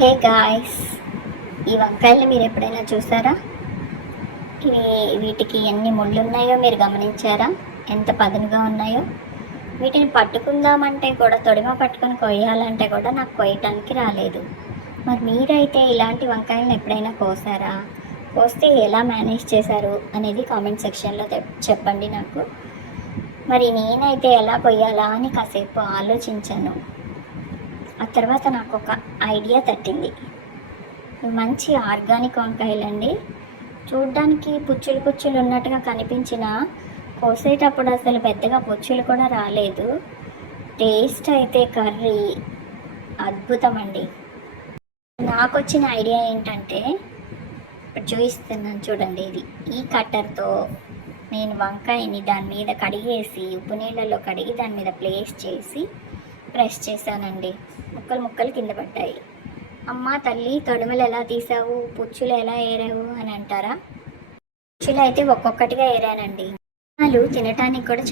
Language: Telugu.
హే గాయ్స్, ఈ వంకాయలు మీరు ఎప్పుడైనా చూసారా? వీటికి ఎన్ని ముళ్ళు ఉన్నాయో మీరు గమనించారా? ఎంత పదునుగా ఉన్నాయో. వీటిని పట్టుకుందామంటే కూడా, తొడిమ పట్టుకొని కొయ్యాలంటే కూడా నాకు కొయ్యటానికి రాలేదు. మరి మీరైతే ఇలాంటి వంకాయలను ఎప్పుడైనా కోసారా? కోస్తే ఎలా మేనేజ్ చేశారు అనేది కామెంట్ సెక్షన్లో చెప్పండి నాకు. మరి నేనైతే ఎలా కొయ్యాలా అని కాసేపు ఆలోచించాను. ఆ తర్వాత నాకు ఒక ఐడియా తట్టింది. మంచి ఆర్గానిక్ వంకాయలండి. చూడ్డానికి పుచ్చులు పుచ్చులు ఉన్నట్టుగా కనిపించిన, కోసేటప్పుడు అసలు పెద్దగా పుచ్చులు కూడా రాలేదు. టేస్ట్ అయితే కర్రీ అద్భుతం అండి. నాకు వచ్చిన ఐడియా ఏంటంటే, ఇప్పుడు చూపిస్తున్నాను చూడండి. ఈ కట్టర్తో నేను వంకాయని దాని మీద కడిగేసి, ఉప్పు నీళ్ళలో కడిగి దాని మీద ప్లేస్ చేసి ప్రెస్ చేశానండి. ముక్కలు ముక్కలు కింద పడ్డాయి. అమ్మ తల్లి, తొడిమలు ఎలా తీసావు, పుచ్చులు ఎలా ఏరావు అని అంటారా? పుచ్చులు అయితే ఒక్కొక్కటిగా ఏరానండి. వాళ్ళు తినటానికి కూడా